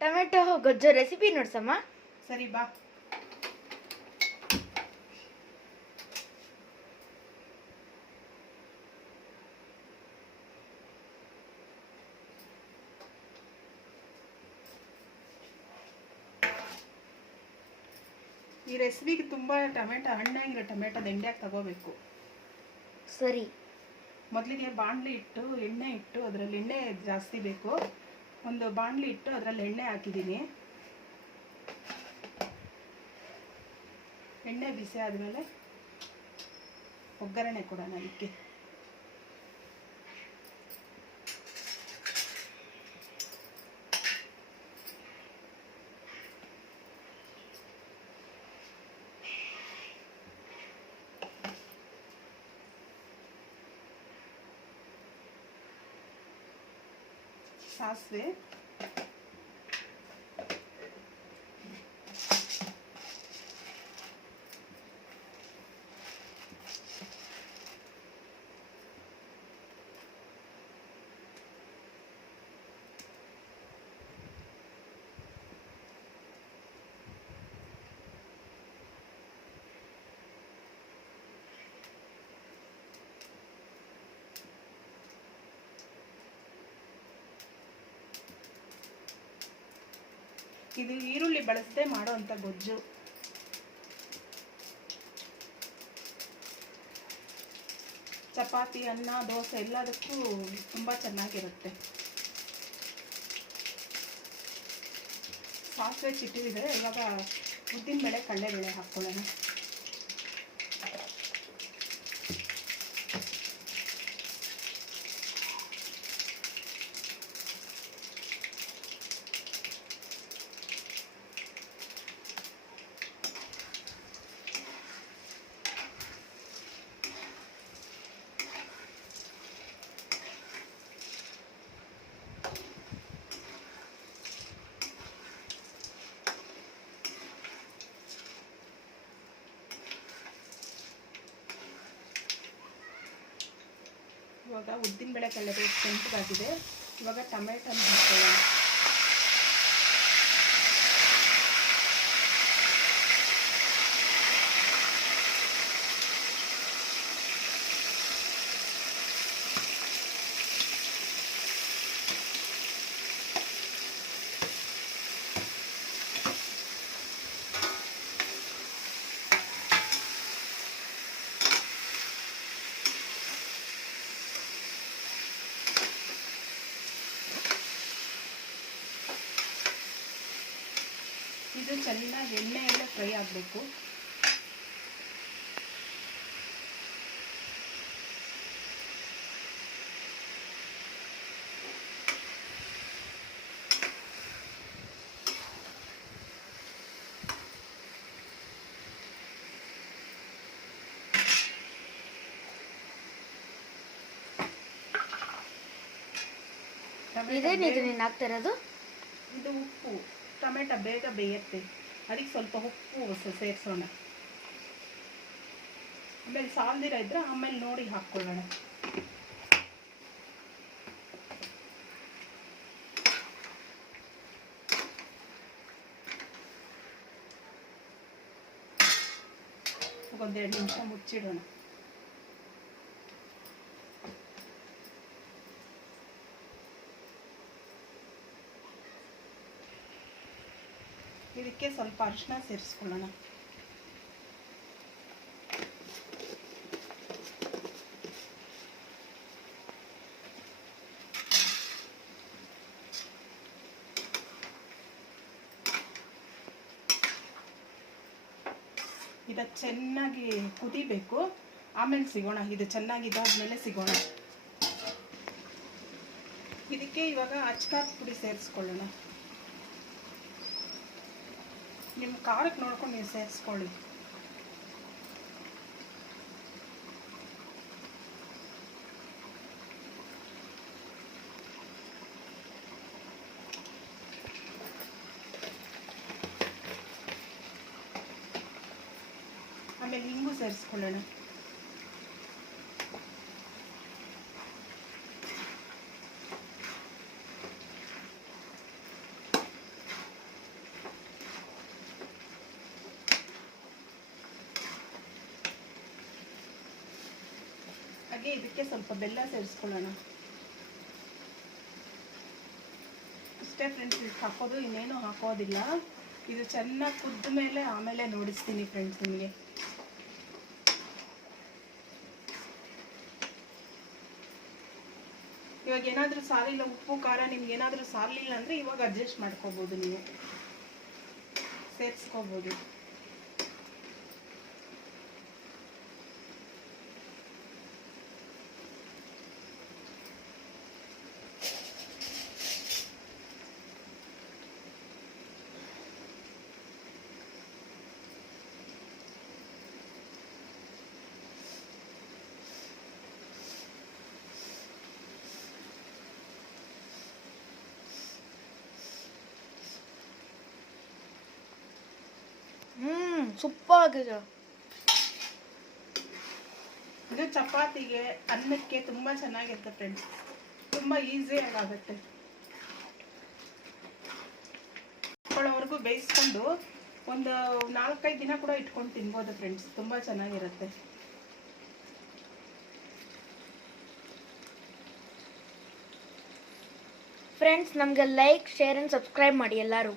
Tomato ಗೊಜ್ಜು recipe ನೋಡ್ಸಮ್ಮ. ಸರಿ ಬಾ. ಈ ರೆಸಿಪಿಗೆ ತುಂಬ ಹಣ್ಣಾಗಿರೋ ಟೊಮೆಟೊ ಎಣ್ಣೆಗೆ ತಗೋಬೇಕು. ಸರಿ. ಮೊದಲಿಗೆ ಬಾಣಲಿ ಇಟ್ಟು ಎಣ್ಣೆ ಇಟ್ಟು ಅದರಲ್ಲಿ ಎಣ್ಣೆ ಜಾಸ್ತಿ ಬೇಕು. ಒಂದು ಬಾಣಲಿ ಇಟ್ಟು ಅದರಲ್ಲಿ ಎಣ್ಣೆ ಹಾಕಿದ್ದೀನಿ. ಎಣ್ಣೆ ಬಿಸಿ ಆದಮೇಲೆ ಒಗ್ಗರಣೆ ಕೊಡೋಣ ಅದಕ್ಕೆ. ಸಾಸಿವೆ, ಇದು ಈರುಳ್ಳಿ ಬಳಸದೆ ಮಾಡುವಂಥ ಗೊಜ್ಜು. ಚಪಾತಿ, ಅನ್ನ, ದೋಸೆ ಎಲ್ಲದಕ್ಕೂ ತುಂಬ ಚೆನ್ನಾಗಿರುತ್ತೆ. ಸಾಸಿವೆ ಚಿಟ್ಟಿದೆ. ಇವಾಗ ಉದ್ದಿನಬೇಳೆ, ಕಡಲೆಬೇಳೆ ಹಾಕ್ಕೊಳ್ಳೋಣ. ಇವಾಗ ಉದ್ದಿನಬೇಳೆ ಕಡಲೆಬೇಳೆ ಕೆಂಪಗಾಗಿದೆ. ಇವಾಗ ಟೊಮೆಟೊನ ಹಾಕ್ಕೊಳ್ಳೋಣ. ಇದು ಚೆನ್ನಾಗಿ ಎಣ್ಣೆಯಲ್ಲೇ ಫ್ರೈ ಆಗಬೇಕು. ಇದೇನಿದು ನೀನು ಹಾಕ್ತಾ ಇರೋದು? ಇದು ಉಪ್ಪು. ಟೊಮೆಟೊ ಬೇಗ ಬೇಯುತ್ತೆ, ಅದಕ್ಕೆ ಸ್ವಲ್ಪ ಉಪ್ಪು ಸೇರಿಸೋಣ. ಆಮೇಲೆ ಸಾಲ್ದಿರ ಇದ್ರೆ ಆಮೇಲೆ ನೋಡಿ ಹಾಕ್ಕೊಳ್ಳೋಣ. ಒಂದೆರಡು ನಿಮಿಷ ಮುಚ್ಚಿಡೋಣ. ಇದಕ್ಕೆ ಸ್ವಲ್ಪ ಅರಿಶಿನ ಸೇರಿಸ್ಕೊಳ್ಳೋಣ. ಇದು ಚೆನ್ನಾಗಿ ಕುದಿಬೇಕು, ಆಮೇಲೆ ಸಿಗೋಣ. ಇದು ಚೆನ್ನಾಗಿ ಇದಾದ್ಮೇಲೆ ಸಿಗೋಣ. ಇದಕ್ಕೆ ಇವಾಗ ಅಚ್ಕಾರದ ಪುಡಿ ಸೇರಿಸ್ಕೊಳ್ಳೋಣ. ನಿಮ್ಮ ಖಾರಕ್ಕೆ ನೋಡ್ಕೊಂಡು ನೀವು ಸೇರಿಸ್ಕೊಳ್ಳಿ. ಆಮೇಲೆ ಹಿಂಗು ಸೇರಿಸ್ಕೊಳ್ಳೋಣ. ಹಾಗೆ ಇದಕ್ಕೆ ಸ್ವಲ್ಪ ಬೆಲ್ಲ ಸೇರಿಸ್ಕೊಳ್ಳೋಣ. ಅಷ್ಟೇ ಫ್ರೆಂಡ್ಸ್, ಇದು ಹಾಕೋದು, ಇನ್ನೇನು ಹಾಕೋದಿಲ್ಲ. ಇದು ಚೆನ್ನಾಗಿ ಕುದ್ದ ಮೇಲೆ ಆಮೇಲೆ ನೋಡಿಸ್ತೀನಿ ಫ್ರೆಂಡ್ಸ್ ನಿಮಗೆ. ಇವಾಗ ಏನಾದರೂ ಸಾಲಿಲ್ಲ, ಉಪ್ಪು ಖಾರ ನಿಮ್ಗೆ ಏನಾದರೂ ಸಾಲಿಲ್ಲ ಅಂದರೆ ಇವಾಗ ಅಡ್ಜಸ್ಟ್ ಮಾಡ್ಕೋಬೋದು, ನೀವು ಸೇರಿಸ್ಕೋಬೋದು. ಸೂಪರ್ ಆಗಿದೆ. ಇದು ಚಪಾತಿಗೆ, ಅನ್ನಕ್ಕೆ ತುಂಬ ಚೆನ್ನಾಗಿರುತ್ತೆ ಫ್ರೆಂಡ್ಸ್. ತುಂಬ ಈಸಿಯಾಗಿ ಆಗುತ್ತೆ. ಮಕ್ಕಳವರೆಗೂ ಬೇಯಿಸ್ಕೊಂಡು ಒಂದು 4-5 ದಿನ ಕೂಡ ಇಟ್ಕೊಂಡು ತಿನ್ಬೋದು ಫ್ರೆಂಡ್ಸ್. ತುಂಬ ಚೆನ್ನಾಗಿರುತ್ತೆ. ಫ್ರೆಂಡ್ಸ್, ನಮಗೆ ಲೈಕ್, ಶೇರ್ ಆ್ಯಂಡ್ ಸಬ್ಸ್ಕ್ರೈಬ್ ಮಾಡಿ ಎಲ್ಲರೂ.